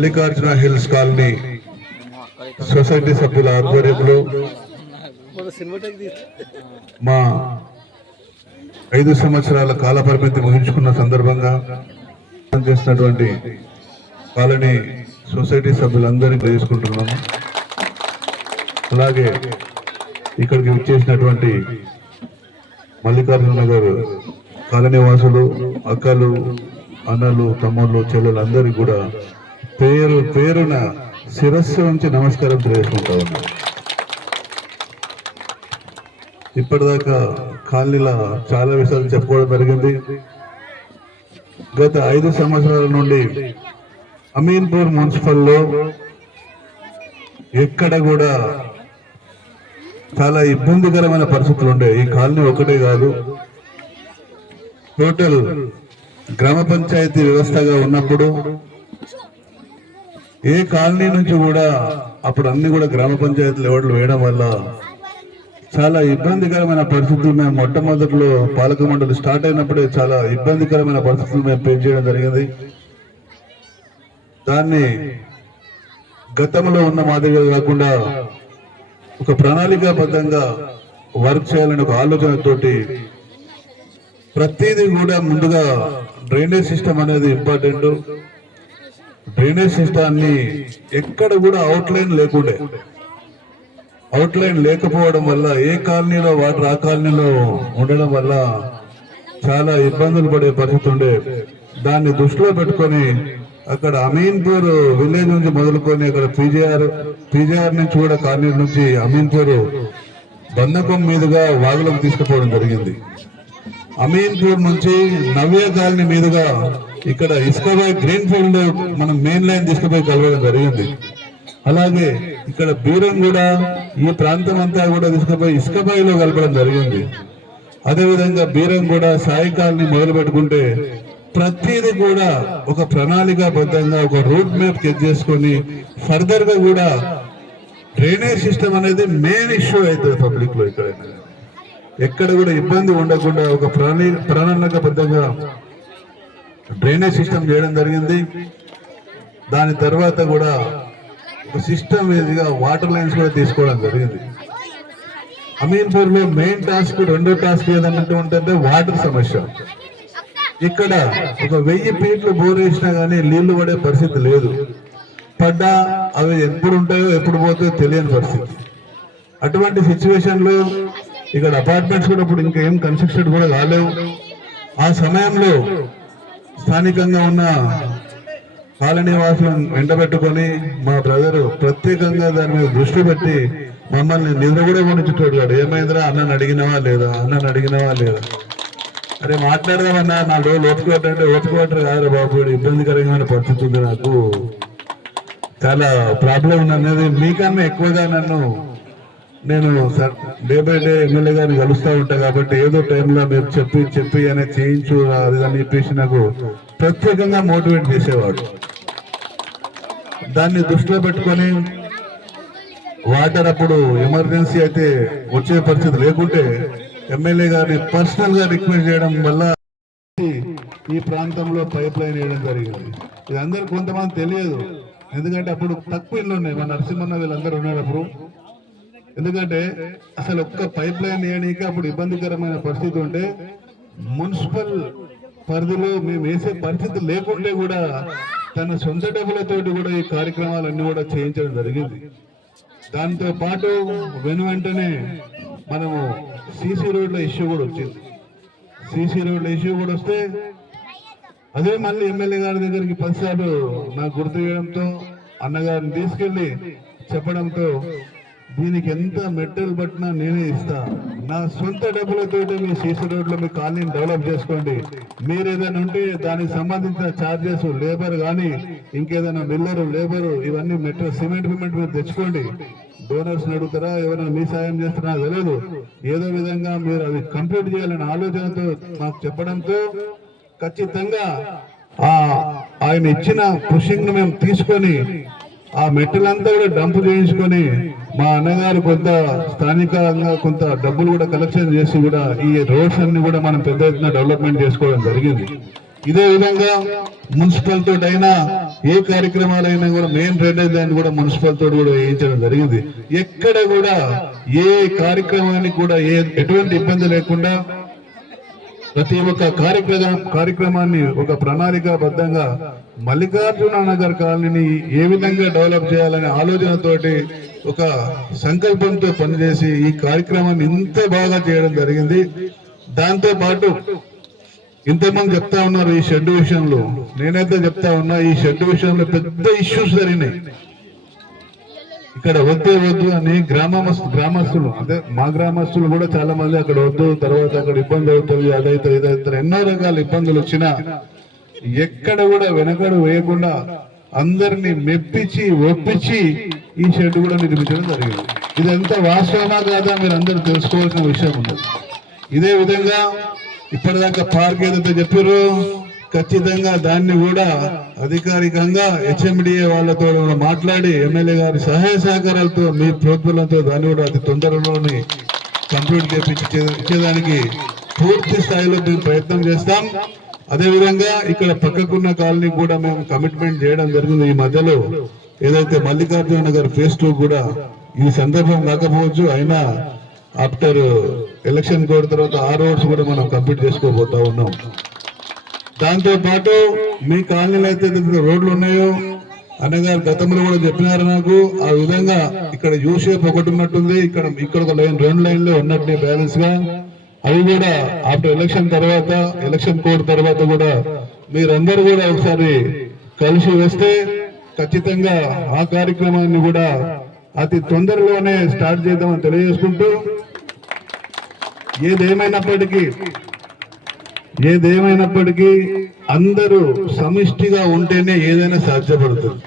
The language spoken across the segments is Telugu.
మల్లికార్జున హిల్స్ కాలనీ సొసైటీ సభ్యుల ఆధ్వర్యంలో మా ఐదు సంవత్సరాల కాల పరిమితి ముగించుకున్న సందర్భంగా చేసినటువంటి కాలనీ సొసైటీ సభ్యులందరికీ తెలుసుకుంటున్నాము అలాగే ఇక్కడికి విచ్చేసినటువంటి మల్లికార్జున నగర్ కాలనీ వాసులు అక్కలు అన్నలు తమ్ముళ్ళు చెల్లెలు అందరికీ కూడా పేరు పేరున శిరస్సు నుంచి నమస్కారం తెలియజేసుకుంటా ఉన్నా. ఇప్పటిదాకా కాలనీల చాలా విషయాలు చెప్పుకోవడం జరిగింది. గత ఐదు సంవత్సరాల నుండి అమీన్పూర్ మున్సిపల్లో ఎక్కడ కూడా చాలా ఇబ్బందికరమైన పరిస్థితులు ఉండే ఈ కాలనీ ఒకటే కాదు. టోటల్ గ్రామ పంచాయతీ వ్యవస్థగా ఉన్నప్పుడు ఏ కాలనీ నుంచి కూడా అప్పుడు అన్ని కూడా గ్రామ పంచాయతీ ఎవరు వేయడం వల్ల చాలా ఇబ్బందికరమైన పరిస్థితులు మేము మొట్టమొదటిలో పాలక మండలి స్టార్ట్ అయినప్పుడే చాలా ఇబ్బందికరమైన పరిస్థితులు మేము పేరు చేయడం జరిగింది. దాన్ని గతంలో ఉన్న మాదిరిగా కాకుండా ఒక ప్రణాళికాబద్ధంగా వర్క్ చేయాలని ఒక ఆలోచనతోటి ప్రతిదీ కూడా ముందుగా డ్రైనేజ్ సిస్టమ్ అనేది ఇంపార్టెంట్. డ్రైనేజ్ సిస్టాన్ని ఎక్కడ కూడా అవుట్లైన్ లేకుండే. అవుట్లైన్ లేకపోవడం వల్ల ఏ కాలనీలో వాటర్ ఆ కాలనీలో ఉండడం వల్ల చాలా ఇబ్బందులు పడే పరిస్థితి ఉండే. దాన్ని దృష్టిలో పెట్టుకొని అక్కడ అమీన్పూర్ విలేజ్ నుంచి మొదలుకొని అక్కడ పీజీఆర్ పీజీఆర్ నుంచి కూడా కాలనీ నుంచి అమీన్పూర్ బంధకం మీదుగా వాగులకు తీసుకుపోవడం జరిగింది. అమీన్పూర్ నుంచి నవ్య కాలనీ మీదుగా ఇక్కడ ఇసుకబాయ్ గ్రీన్ ఫీల్డ్ మనం మెయిన్ లైన్ తీసుకుపోయి కలవడం జరిగింది. అలాగే ఇక్కడ బీరం కూడా ఈ ప్రాంతం అంతా కూడా తీసుకుపోయి ఇసుకబాయిలో కలపడం జరిగింది. అదేవిధంగా బీరం కూడా సాయి మొదలు పెట్టుకుంటే ప్రతిదీ కూడా ఒక ప్రణాళికాబద్ధంగా ఒక రూట్ మ్యాప్ చెక్ చేసుకొని ఫర్దర్గా కూడా డ్రైనేజ్ సిస్టమ్ అనేది మెయిన్ ఇష్యూ అవుతుంది పబ్లిక్లో ఇక్కడ. ఎక్కడ కూడా ఇబ్బంది ఉండకుండా ఒక ప్రణాళి ప్రణాళికబద్ధంగా డ్రైనేజ్ సిస్టమ్ చేయడం జరిగింది. దాని తర్వాత కూడా ఒక సిస్టమ్ మీదుగా వాటర్ లైన్స్ కూడా తీసుకోవడం జరిగింది. అమీన్పూర్లో మెయిన్ టాస్క్ రెండో టాస్క్ ఏదన్నటువంటి వాటర్ సమస్య. ఇక్కడ ఒక వెయ్యి ఫీట్లు బోర్ వేసినా కానీ నీళ్ళు పడే పరిస్థితి లేదు. పడ్డా అవి ఎప్పుడు ఉంటాయో ఎప్పుడు పోతాయో తెలియని పరిస్థితి. అటువంటి సిచ్యువేషన్లో ఇక్కడ అపార్ట్మెంట్స్ కూడా ఇప్పుడు ఇంకా ఏం కన్స్ట్రక్షన్ కూడా కాలేవు. ఆ సమయంలో స్థానికంగా ఉన్న కాలనీ వాసులను వెంటబెట్టుకొని మా బ్రదర్ ప్రత్యేకంగా దాని మీద దృష్టి పెట్టి మమ్మల్ని నిద్ర కూడా కొనిచ్చేటోడు ఏమైందిరా? అన్నను అడిగినవా లేదా? అన్నను అడిగినవా లేదా? అరే మాట్లాడదామన్నా నా రోజులు ఒప్పుకోవటంటే ఒప్పుకోవటం కాదురా బాబు. ఈడ ఇబ్బందికరమైన పరిస్థితి ఉంది నాకు. చాలా ప్రాబ్లం ఉంది అనేది మీకన్నా ఎక్కువగా నన్ను నేను sir day by day MLA గారిని కలుస్తూ ఉంటా కాబట్టి ఏదో టైంలో మీరు చెప్పి చెప్పి అనే చేయించు అది అని చెప్పేసి నాకు ప్రత్యేకంగా మోటివేట్ చేసేవాడు. దాన్ని దృష్టిలో పెట్టుకొని వాటర్ అప్పుడు ఎమర్జెన్సీ అయితే వచ్చే పరిస్థితి లేకుంటే ఎమ్మెల్యే గారిని పర్సనల్గా రిక్వెస్ట్ చేయడం వల్ల ఈ ప్రాంతంలో పైప్ లైన్ వేయడం జరిగింది. ఇది అందరు కొంతమంది తెలియదు. ఎందుకంటే అప్పుడు తక్కువ ఇల్లు ఉన్నాయి. మన నరసింహన్న వీళ్ళందరూ ఉన్నారు అప్పుడు ఎందుకంటే అసలు ఒక్క పైప్ లైన్ వేయడానికి అప్పుడు ఇబ్బందికరమైన పరిస్థితి ఉంటే మున్సిపల్ పరిధిలో మేము వేసే పరిస్థితి లేకుంటే కూడా తన సొంత డబ్బులతోటి కూడా ఈ కార్యక్రమాలన్నీ కూడా చేయించడం జరిగింది. దాంతో పాటు వెను వెంటనే మనము సీసీ రోడ్ల ఇష్యూ కూడా వచ్చింది. సీసీ రోడ్ల ఇష్యూ కూడా వస్తే అదే మళ్ళీ ఎమ్మెల్యే గారి దగ్గరికి పదిసార్లు నాకు గుర్తు చేయడంతో అన్నగారిని తీసుకెళ్ళి చెప్పడంతో దీనికి ఎంత మెటీరియల్ పట్టినా నేనే ఇస్తా. నా సొంత డబ్బులతో మీ సీసీ రోడ్లో మీ కాలనీని డెవలప్ చేసుకోండి. మీరు ఏదైనా ఉంటే దానికి సంబంధించిన ఛార్జెస్ లేబర్ కానీ ఇంకేదైనా మిల్లరు లేబరు ఇవన్నీ మెట్రో సిమెంట్ సిమెంట్ మీరు తెచ్చుకోండి. డోనర్స్ అడుగుతారా? ఎవరైనా మీ సాయం చేస్తారా? తెలియదు ఏదో విధంగా మీరు అవి కంప్లీట్ చేయాలనే ఆలోచనతో నాకు చెప్పడంతో ఖచ్చితంగా ఆయన ఇచ్చిన పుషింగ్ మేము తీసుకొని ఆ మెట్టలంతా కూడా డంప్ చేయించుకొని మా అన్నగారు కొంత స్థానికంగా కొంత డబ్బులు కూడా కలెక్షన్ చేసి కూడా ఈ రోడ్స్ అన్ని కూడా మనం పెద్ద ఎత్తున డెవలప్మెంట్ చేసుకోవడం జరిగింది. ఇదే విధంగా మున్సిపల్ తోటైనా అయినా ఏ కార్యక్రమాలైనా కూడా మెయిన్ డ్రైనేజ్ దాన్ని కూడా మున్సిపల్ తోటి కూడా వేయించడం జరిగింది. ఎక్కడ కూడా ఏ కార్యక్రమానికి కూడా ఏ ఎటువంటి ఇబ్బంది లేకుండా ప్రతి ఒక్క కార్యక్రమం కార్యక్రమాన్ని ఒక ప్రణాళికాబద్ధంగా మల్లికార్జున నగర్ కాలనీని ఏ విధంగా డెవలప్ చేయాలనే ఆలోచనతోటి ఒక సంకల్పంతో పనిచేసి ఈ కార్యక్రమాన్ని ఇంత బాగా చేయడం జరిగింది. దాంతో పాటు ఇంతమంది చెప్తా ఉన్నారు ఈ షెడ్ విషయంలో. నేనైతే చెప్తా ఉన్నా ఈ షెడ్ విషయంలో పెద్ద ఇష్యూస్ జరిగినాయి. ఇక్కడ వద్దే వద్దు అని గ్రామ గ్రామస్తులు అంటే మా గ్రామస్తులు కూడా చాలా మంది అక్కడ వద్దు తర్వాత అక్కడ ఇబ్బంది అవుతుంది అదైతే ఇదైతే ఎన్నో రకాల ఇబ్బందులు వచ్చినా ఎక్కడ కూడా వెనకడు వేయకుండా అందరినీ మెప్పించి ఒప్పించి ఈ షెడ్ కూడా నిర్మించడం జరిగింది. ఇదంతా వాస్తవమా కాదా మీరు అందరూ తెలుసుకోవాల్సిన విషయం ఉంది ఇదే విధంగా ఇప్పటిదాకా పార్క్ ఏదైతే చెప్పారు ఖచ్చితంగా దాన్ని కూడా అధికారికంగా హెచ్ఎండిఏ వాళ్ళతో కూడా మాట్లాడి ఎమ్మెల్యే గారి సహాయ సహకారాలతో మీ ప్రోత్బలంతో దాన్ని కూడా అతి తొందరలోనే కంప్లీట్ చేపించి ఇచ్చేదానికి పూర్తి స్థాయిలో మేము ప్రయత్నం చేస్తాం. అదే విధంగా ఇక్కడ పక్కకున్న కాలనీ కూడా మేము కమిట్మెంట్ చేయడం జరిగింది. ఈ మధ్యలో ఏదైతే మల్లికార్జున నగర్ ఫేస్ టూ కూడా ఈ సందర్భం కాకపోవచ్చు అయినా ఆఫ్టర్ ఎలక్షన్ కోడ్ తర్వాత ఆ రోడ్స్ కూడా మనం కంప్లీట్ చేసుకోబోతా ఉన్నాం. దాంతోపాటు మీ కాలనీలో అయితే రోడ్లు ఉన్నాయో అన్నగారు గతంలో కూడా చెప్పినారు నాకు ఆ విధంగా ఇక్కడ యూ షేప్ ఒకటి ఉన్నట్టుంది ఇక్కడ ఇక్కడ ఒక లైన్ రెండు లైన్లు ఉన్నట్టు బ్యాలెన్స్గా. అవి కూడా ఆఫ్టర్ ఎలక్షన్ తర్వాత ఎలక్షన్ కోడ్ తర్వాత కూడా మీరందరూ కూడా ఒకసారి కలిసి వస్తే ఖచ్చితంగా ఆ కార్యక్రమాన్ని కూడా అతి తొందరలోనే స్టార్ట్ చేద్దామని తెలియజేసుకుంటూ ఏదేమైనప్పటికీ ఏదేమైనప్పటికీ అందరూ సమిష్టిగా ఉంటేనే ఏదైనా సాధ్యపడుతుంది.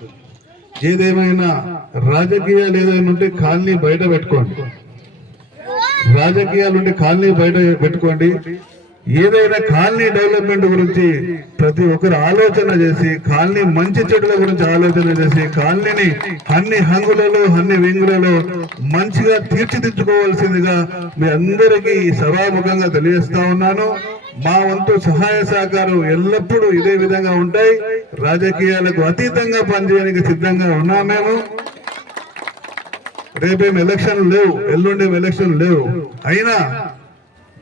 ఏదేమైనా రాజకీయాలు ఏదైనా ఉంటే కాలనీ బయట పెట్టుకోండి. రాజకీయాలు ఉంటే కాలనీ బయట పెట్టుకోండి. ఏదైనా కాలనీ డెవలప్మెంట్ గురించి ప్రతి ఒక్కరు ఆలోచన చేసి కాలనీ మంచి చెడుల గురించి ఆలోచన చేసి కాలనీని అన్ని హంగులలో అన్ని వింగులలో మంచిగా తీర్చిదిద్దుకోవాల్సిందిగా మీ అందరికీ సభాముఖంగా తెలియజేస్తా ఉన్నాను. మా వంతు సహాయ సహకారం ఎల్లప్పుడూ ఇదే విధంగా ఉంటాయి. రాజకీయాలకు అతీతంగా పనిచేయడానికి సిద్ధంగా ఉన్నాం మేము. రేపేం ఎలక్షన్ లేవు ఎల్లుండేం ఎలక్షన్ లేవు. అయినా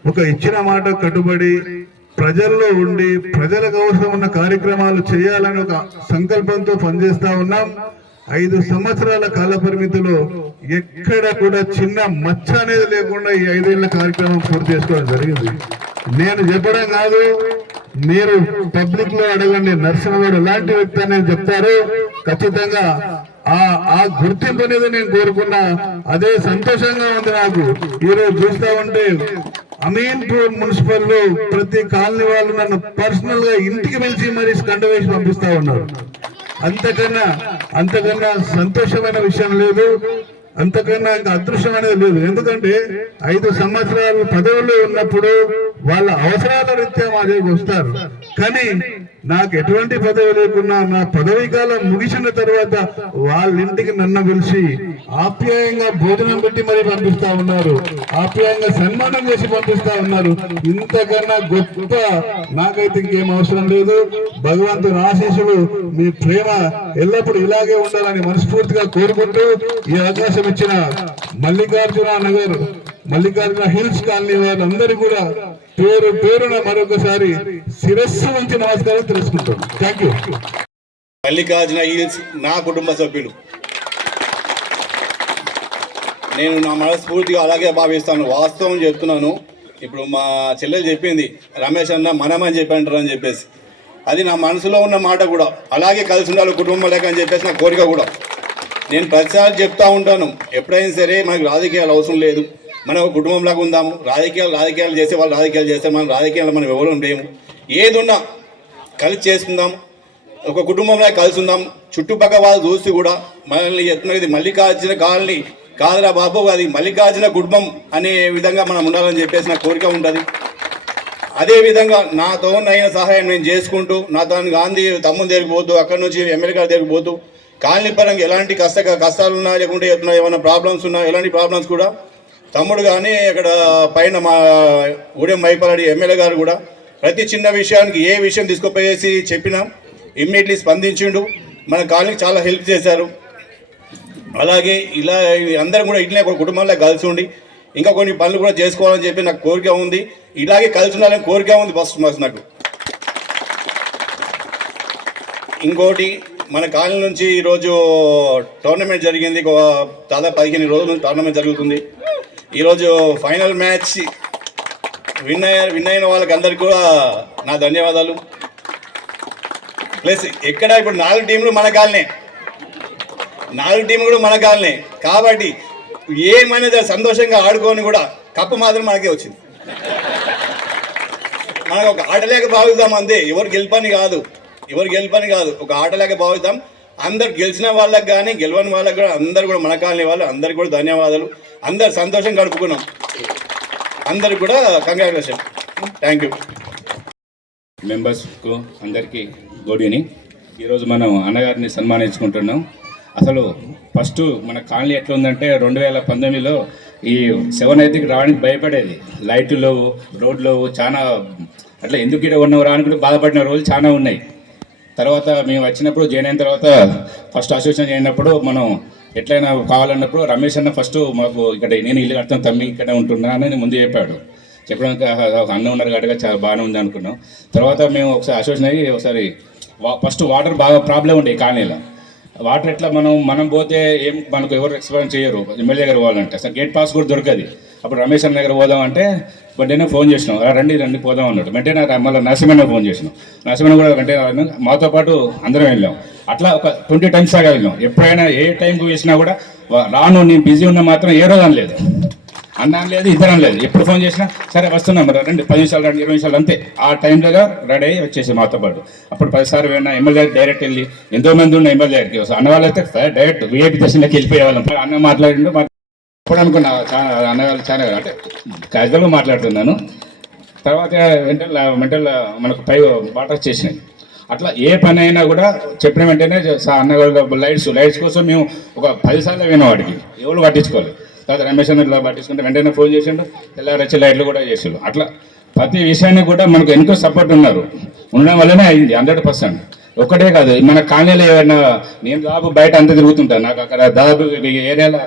ఒక ఇచ్చిన మాట కట్టుబడి ప్రజల్లో ఉండి ప్రజలకు అవసరం ఉన్న కార్యక్రమాలు చేయాలని ఒక సంకల్పంతో పనిచేస్తా ఉన్నాం. ఐదు సంవత్సరాల కాల పరిమితిలో ఎక్కడ కూడా చిన్న మచ్చ అనేది లేకుండా ఈ ఐదేళ్ళ కార్యక్రమం పూర్తి చేసుకోవడం జరిగింది. నేను చెప్పడం కాదు మీరు పబ్లిక్లో అడగండి. నరసింహగారు ఎలాంటి వ్యక్తి అనేది చెప్తారు ఖచ్చితంగా ఆ ఆ గుర్తింపు అనేది నేను కోరుకున్నా. అదే సంతోషంగా ఉంది నాకు. ఈ రోజు చూస్తా ఉంటే అమీన్పూర్ మున్సిపల్లో ప్రతి కాలనీ వాళ్ళు నన్ను పర్సనల్గా ఇంటికి పిలిచి మరీ కండ వేసి పంపిస్తా ఉన్నారు. అంతకన్నా అంతకన్నా సంతోషమైన విషయం లేదు అంతకన్నా ఇంకా అదృష్టం అనేది లేదు. ఎందుకంటే ఐదు సంవత్సరాలు పదవుల్లో ఉన్నప్పుడు వాళ్ళ అవసరాల రీత్యా మా దగ్గరికి వస్తారు. కానీ నాకు ఎటువంటి పదవి లేకున్నా నా పదవీ కాలం ముగిసిన తర్వాత వాళ్ళ ఇంటికి నన్ను పిలిచి ఆప్యాయంగా భోజనం పెట్టి మరీ పంపిస్తా ఉన్నారు. ఆప్యాయంగా సన్మానం చేసి పంపిస్తా ఉన్నారు. ఇంతకన్నా గొప్ప నాకైతే ఇంకేం అవసరం లేదు. భగవంతుని ఆశీస్సులు మీ ప్రేమ ఎల్లప్పుడూ ఇలాగే ఉండాలని మనస్ఫూర్తిగా కోరుకుంటూ ఈ అవకాశం ఇచ్చిన మల్లికార్జున నగర్ మల్లికార్జున హిల్స్ కాలనీ వాళ్ళందరూ కూడా పేరు పేరున మరొకసారి శిరస్సు వంచి నమస్కారం తెలుసుకుంటాం. థ్యాంక్ యూ మల్లికార్జున హిల్స్ నా కుటుంబ సభ్యులు. నేను నా మనస్ఫూర్తిగా అలాగే భావిస్తాను. వాస్తవం చెప్తున్నాను. ఇప్పుడు మా చెల్లెలు చెప్పింది రమేష్ అన్న మనమని చెప్పంటారు అని చెప్పేసి. అది నా మనసులో ఉన్న మాట కూడా. అలాగే కలిసి ఉండాలి కుటుంబం లేక అని చెప్పేసి నా కోరిక కూడా. నేను ప్రతిసారి చెప్తా ఉంటాను. ఎప్పుడైనా సరే మనకు రాజకీయాలు అవసరం లేదు. మనం ఒక కుటుంబంలాగా ఉందాము. రాజకీయాలు రాజకీయాలు చేసే వాళ్ళు రాజకీయాలు చేస్తే మనం రాజకీయాలు మనం ఎవరు ఉండేము ఏది ఉన్నా కలిసి చేసుకుందాం. ఒక కుటుంబంలో కలిసి ఉందాం. చుట్టుపక్కల వాళ్ళు చూసి కూడా మనల్ని ఎత్తున్నది మల్లికార్జున కాలనీ కాదురా బాబు అది మల్లికార్జున కుటుంబం అనే విధంగా మనం ఉండాలని చెప్పేసి నా కోరిక ఉంటుంది. అదేవిధంగా నాతో అయిన సహాయం నేను చేసుకుంటూ నాతో గాంధీ తమ్ముని దగ్గరికి పోతూ అక్కడి నుంచి ఎమ్మెల్యే గారి దగ్గరికి పోతూ కాలనీ పరంగా ఎలాంటి కష్ట కష్టాలు ఉన్నా లేకుంటే ఏమైనా ప్రాబ్లమ్స్ ఉన్నా ఎలాంటి ప్రాబ్లమ్స్ కూడా తమ్ముడు కానీ అక్కడ పైన మా ఊడెం మైపాలడి ఎమ్మెల్యే గారు కూడా ప్రతి చిన్న విషయానికి ఏ విషయం తీసుకుపోయేసి చెప్పినా ఇమ్మీడియట్లీ స్పందించిండు. మన కాలనీకి చాలా హెల్ప్ చేశారు. అలాగే ఇలా అందరం కూడా ఇట్లనే కుటుంబంలో కలిసి ఉండి ఇంకా కొన్ని పనులు కూడా చేసుకోవాలని చెప్పి నాకు కోరిక ఉంది. ఇలాగే కలిసి ఉండాలని కోరిక ఉంది ఫస్ట్ ఫస్ట్ నాకు. ఇంకోటి మన కాలనీ నుంచి ఈరోజు టోర్నమెంట్ జరిగింది. దాదాపు పదిహేను రోజుల నుంచి టోర్నమెంట్ జరుగుతుంది. ఈరోజు ఫైనల్ మ్యాచ్ విన్ అయ్యారు విన్ అయిన వాళ్ళకి అందరికీ కూడా నా ధన్యవాదాలు. ప్లస్ ఎక్కడ ఇప్పుడు నాలుగు టీంలు మన కాలనే. నాలుగు టీం కూడా మన కాలనే. కాబట్టి ఏమైనా సంతోషంగా ఆడుకొని కూడా కప్పు మాత్రం మనకే వచ్చింది. మనకు ఒక ఆటలేక భావిద్దాం అంతే. ఎవరు గెలుపని కాదు. ఎవరు గెలుపని కాదు. ఒక ఆటలేక భావిద్దాం అందరు గెలిచిన వాళ్ళకి కానీ గెలవని వాళ్ళకి కూడా అందరు కూడా మన కాలనీ వాళ్ళు అందరికి కూడా ధన్యవాదాలు. అందరు సంతోషం గడుపుకున్నాం. అందరికి కూడా కంగ్రాచులేషన్ థ్యాంక్ యూ మెంబర్స్కు అందరికీ గుడ్ ఈవినింగ్. ఈరోజు మనం అన్నగారిని సన్మానించుకుంటున్నాం. అసలు ఫస్ట్ మన కాలనీ ఎట్లా ఉందంటే రెండు వేల పంతొమ్మిదిలో ఈ సెవెన్ ఐదుకి రావడానికి భయపడేది. లైట్లు లేవు రోడ్లు లేవు చాలా అట్లా ఎందుకు ఇక్కడ ఉన్నవరా అనుకుంటే బాధపడిన రోజులు చాలా ఉన్నాయి. తర్వాత మేము వచ్చినప్పుడు జాయిన్ అయిన తర్వాత ఫస్ట్ అసోసియేషన్ చేయనప్పుడు మనం ఎట్లయినా కావాలన్నప్పుడు రమేష్ అన్న ఫస్ట్ మాకు ఇక్కడ నేను ఇల్లు కడతాను తమ్మి ఇక్కడ ఉంటున్నా అని ముందు చెప్పాడు. చెప్పడానికి ఒక అన్న ఉన్నారు కాబట్టి చాలా బాగానే ఉంది అనుకున్నాం. తర్వాత మేము ఒకసారి అసోసియేషన్ అయ్యి ఒకసారి వా- ఫస్ట్ వాటర్ బాగా ప్రాబ్లం ఉండే కాలనీలో. వాటర్ ఎట్లా మనం మనం పోతే ఏం మనకు ఎవరు ఎక్స్ప్లెయిన్ చేయరు. ఎమ్మెల్యే దగ్గర పోవాలంటే. అసలు గేట్ పాస్ కూడా దొరకదు. అప్పుడు రమేష్ అన్న దగ్గర పోదాం అంటే వెంటనే ఫోన్ చేసినాం. రండి రండి పోదాం అన్నాడు. వెంటనే మళ్ళీ నరసింహన్న ఫోన్ చేసినాం. నరసింహన్న కూడా వెంటనే మాతో పాటు అందరం వెళ్ళాం. అట్లా ఒక ట్వంటీ టైమ్స్ దాకా వెళ్ళాం. ఎప్పుడైనా ఏ టైంకి వేసినా కూడా రాను నేను బిజీ ఉన్నా మాత్రం ఏ రోజు అనలేదు. అన్నం లేదు ఇద్దరం లేదు. ఎప్పుడు ఫోన్ చేసినా సరే వస్తున్నాం మరి రండి. పది నిమిషాలు రండి ఇరవై నిమిషాలు అంతే. ఆ టైంలో రెడీ అయ్యి వచ్చేసి మాతో పాటు. అప్పుడు పదిసార్లు పోయినా ఎమ్మెల్యే డైరెక్ట్ వెళ్ళి ఎంతో మంది ఉన్న ఎమ్మెల్యే దగ్గరికి అన్న వాళ్ళు అయితే డైరెక్ట్ విఐపి దర్శనంలోకి వెళ్ళిపోయేవాళ్ళం అన్న మాట్లాడిండు అప్పుడు అనుకున్నా చాలా అన్నగారు చాలా అంటే క్యాజువల్గా మాట్లాడుతున్నాను. తర్వాత మెంటల్ మెంటల్ మనకు పై బాట వచ్చేసినాయి. అట్లా ఏ పని అయినా కూడా చెప్పిన వెంటనే అన్నగారు లైట్స్ లైట్స్ కోసం మేము ఒక పదిసార్లు విన్నాం వాడికి ఎవరు పట్టించుకోవాలి తర్వాత రమేష్ అన్న ఇట్లా పట్టించుకుంటే వెంటనే ఫోన్ చేసిండు తెల్లారచ్చి లైట్లు కూడా చేసిండు. అట్లా ప్రతి విషయాన్ని కూడా మనకు ఎంతో సపోర్ట్ ఉన్నారు. ఉండడం వల్లనే అయింది హండ్రెడ్ పర్సెంట్. ఒక్కటే కాదు మన కాలనీలో ఏమైనా నేను దాదాపు బయట అంతా తిరుగుతుంటాను నాకు అక్కడ దాదాపు ఏరియాలో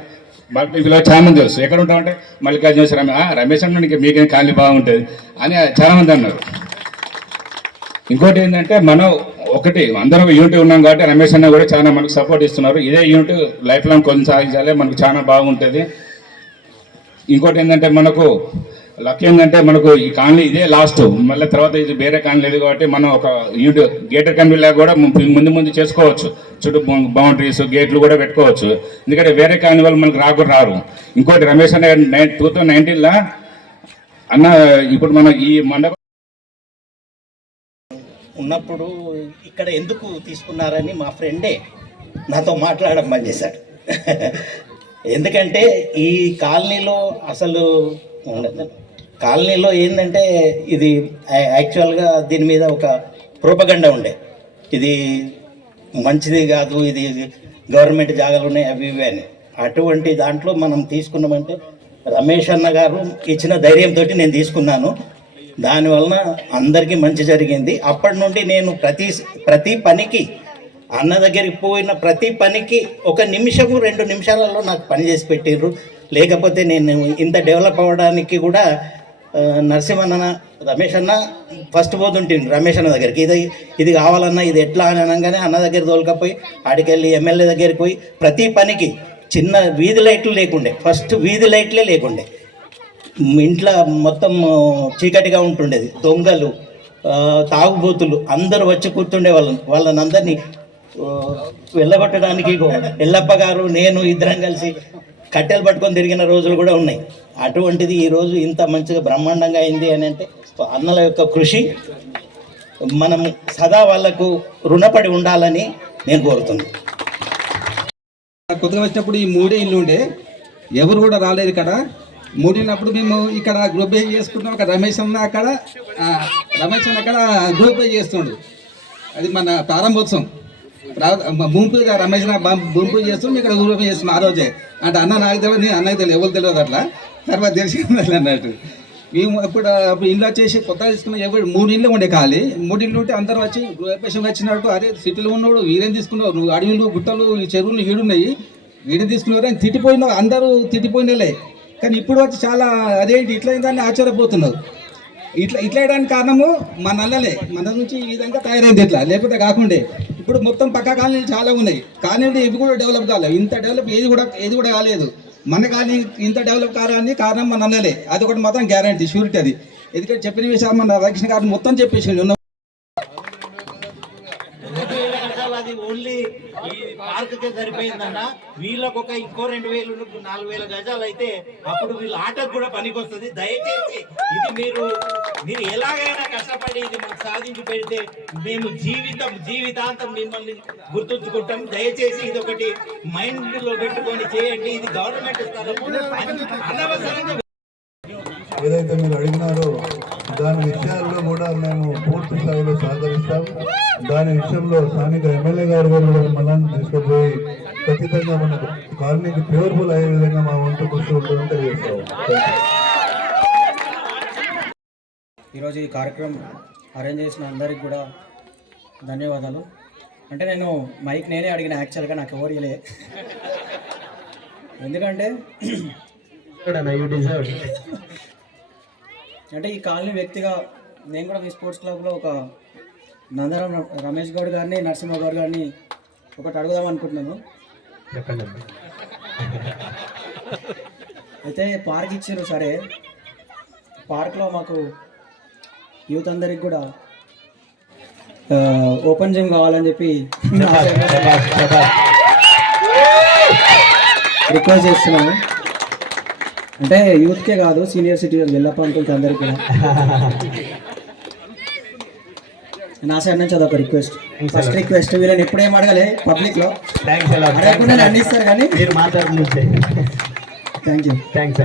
మల్టీలో చాలా మంది తెలుసు. ఎక్కడ ఉంటామంటే మల్లికార్జున చేసి రమేష్ రమేష్ అన్న నీకు మీకేం కాలనీ బాగుంటుంది? అని చాలా మంది అన్నారు. ఇంకోటి ఏంటంటే మనం ఒకటి అందరం యూనిట్ ఉన్నాం కాబట్టి రమేష్ అన్న కూడా చాలా మనకు సపోర్ట్ ఇస్తున్నారు. ఇదే యూనిట్ లైఫ్ లాంగ్ కొనసాగించాలి మనకు చాలా బాగుంటుంది. ఇంకోటి ఏంటంటే మనకు లక్ ఏంటంటే మనకు ఈ కాలనీ ఇదే లాస్ట్ మళ్ళీ తర్వాత ఇది వేరే కాలనీ లేదు కాబట్టి మనం ఒక యూనిట్ గేటర్ లాగా కూడా ముందు ముందు చేసుకోవచ్చు. చుట్టూ బౌండరీస్ గేట్లు కూడా పెట్టుకోవచ్చు. ఎందుకంటే వేరే కాలనీ వాళ్ళు మనకు రాకుండా రారు. ఇంకోటి రమేష్ అన్న నైన్ టూ థౌజండ్ నైన్టీన్లో అన్న ఇప్పుడు మన ఈ మండపం ఉన్నప్పుడు ఇక్కడ ఎందుకు తీసుకున్నారని మా ఫ్రెండే నాతో మాట్లాడడం బంద్ చేశాడు. ఎందుకంటే ఈ కాలనీలో అసలు కాలనీలో ఏంటంటే ఇది యాక్చువల్గా దీని మీద ఒక ప్రోపగండ ఉండే. ఇది మంచిది కాదు ఇది గవర్నమెంట్ జాగాలు ఉన్నాయి అవి ఇవి అని. అటువంటి దాంట్లో మనం తీసుకున్నామంటే రమేష్ అన్న గారు ఇచ్చిన ధైర్యంతో నేను తీసుకున్నాను. దానివలన అందరికీ మంచి జరిగింది. అప్పటి నుండి నేను ప్రతి ప్రతి పనికి అన్న దగ్గరికి పోయిన ప్రతి పనికి ఒక నిమిషము రెండు నిమిషాలలో నాకు పని చేసి పెట్టిర్రు. లేకపోతే నేను ఇంత డెవలప్ అవ్వడానికి కూడా నరసింహన్న రమేష్ అన్న ఫస్ట్ పోతుంటుంది రమేష్ అన్న దగ్గరికి. ఇది ఇది కావాలన్నా ఇది ఎట్లా అని అనగానే అన్న దగ్గర తోలుకపోయి ఆడికెళ్ళి ఎమ్మెల్యే దగ్గరికి పోయి ప్రతి పనికి చిన్న వీధి లైట్లు లేకుండే. ఫస్ట్ వీధి లైట్లే లేకుండే. ఇంట్లో మొత్తం చీకటిగా ఉంటుండేది. దొంగలు తాగుబోతులు అందరూ వచ్చి కూర్చుండే వాళ్ళని వాళ్ళని అందరినీ వెళ్ళగొట్టడానికి ఎల్లప్ప గారు నేను ఇద్దరం కలిసి కట్టెలు పట్టుకొని తిరిగిన రోజులు కూడా ఉన్నాయి. అటువంటిది ఈ రోజు ఇంత మంచిగా బ్రహ్మాండంగా అయింది అని అంటే అన్నల యొక్క కృషి మనం సదా వాళ్ళకు రుణపడి ఉండాలని నేను కోరుతున్నాను. కొత్తగా వచ్చినప్పుడు ఈ మూడే ఇల్లు ఉండే ఎవరు కూడా రాలేదు ఇక్కడ. మూడినప్పుడు మేము ఇక్కడ గ్రూప్ ఏ చేసుకుంటాం అక్కడ రమేష్ అన్న అక్కడ రమేష్ అన్న అక్కడ గ్రూప్ ఏ చేస్తుండు. అది మన ప్రారంభోత్సవం. భూమి పూజ రమేష్ భూమి పూజ చేస్తాం ఇక్కడ గురు ఏ చేస్తున్నాం ఆ రోజే. అంటే అన్న నాకు తెలియదు నేను అన్నకి తెలియదు ఎవరు తెలియదు అట్లా. తర్వాత తెలిసింది అన్నట్టు. మేము ఇప్పుడు అప్పుడు ఇల్లు వచ్చేసి కొత్తగా తీసుకున్న ఎవరు మూడు ఇళ్ళు ఉండే ఖాళీ. మూడు ఇళ్ళు ఉంటే అందరూ వచ్చి గృహపేషం వచ్చినట్టు అరే సిటీలో ఉన్నవాడు వీరేం తీసుకున్నావు నువ్వు అడవిలు గుట్టలు చెరువులు వీడున్నాయి వీడిని తీసుకున్నారు అని తిట్టిపోయిన అందరూ తిట్టిపోయినలే కానీ ఇప్పుడు వచ్చి చాలా అదేంటి ఇట్లయిందని ఆశ్చర్యపోతున్నారు. ఇట్లా ఇట్లా వేయడానికి కారణము మన నల్లలే మన నుంచి ఈ విధంగా తయారైంది ఇట్లా. లేకపోతే కాకుండే. ఇప్పుడు మొత్తం పక్క కాలనీలు చాలా ఉన్నాయి. కాలనీలు ఇవి కూడా డెవలప్ కాలేదు ఇంత డెవలప్ ఏది కూడా ఏది కూడా కాలేదు. మన కాలనీ ఇంత డెవలప్ కారాన్ని కారణం మన అన్నలే అది ఒకటి మాత్రం గ్యారంటీ షూరిటీ అది. ఎందుకంటే చెప్పిన విషయాలు మన రక్షణ గారు మొత్తం చెప్పేసి ఉన్న రెండు పార్క్ కే సరిపోయిందన్న. వీళ్ళకు ఒక ఇంకో రెండు వేలు నాలుగు వేల గజాలు అయితే అప్పుడు వీళ్ళ ఆటకు కూడా పనికొస్తుంది. దయచేసి ఇది మీరు మీరు ఎలాగైనా కష్టపడి ఇది మాకు సాధించి పెడితే మేము జీవితం జీవితాంతం మిమ్మల్ని గుర్తుంచుకుంటాం. దయచేసి ఇది ఒకటి మైండ్లో పెట్టుకొని చేయండి. ఇది గవర్నమెంట్ అనవసరంగా ఏదైతే మీరు అడిగినారో దాని విషయాల్లో కూడా మేము పూర్తి స్థాయిలో సహకరిస్తాం. దాని విషయంలో స్థానిక ఎమ్మెల్యే గారు కూడా మనల్ని తీసుకుపోయి ఖచ్చితంగా మనకు కాలనీకి ఫేవరబుల్ అయ్యే విధంగా మా వంతు కృషి ఉంటుందని తెలియజేస్తాం ఈరోజు ఈ కార్యక్రమం అరేంజ్ చేసిన అందరికి కూడా ధన్యవాదాలు. అంటే నేను మైక్ నేనే అడిగిన యాక్చువల్గా నాకు ఎవరు ఇలే ఎందుకంటే అంటే ఈ కాలనీ వ్యక్తిగా నేను కూడా మీ స్పోర్ట్స్ క్లబ్లో ఒక నందరం రమేష్ గౌడ్ గారిని నరసింహ గౌడ్ గారిని ఒకటి అడుగుదాం అనుకుంటున్నాను. అయితే పార్క్ ఇచ్చారు సరే. పార్క్లో మాకు యూత్ అందరికి కూడా ఓపెన్ జిమ్ కావాలని చెప్పి రిక్వెస్ట్ చేస్తున్నాను. అంటే యూత్కే కాదు సీనియర్ సిటిజన్ వెళ్ళప్ప అంకుల్కి అందరికి కూడా. నా సైడ్ నుంచి అదొక రిక్వెస్ట్ ఫస్ట్ రిక్వెస్ట్ వీళ్ళని ఎప్పుడేం అడగలే? పబ్లిక్లో. అడగకుండా అందిస్తారు కానీ. మీరు మాట్లాడుతుంది థ్యాంక్ యూ థ్యాంక్స్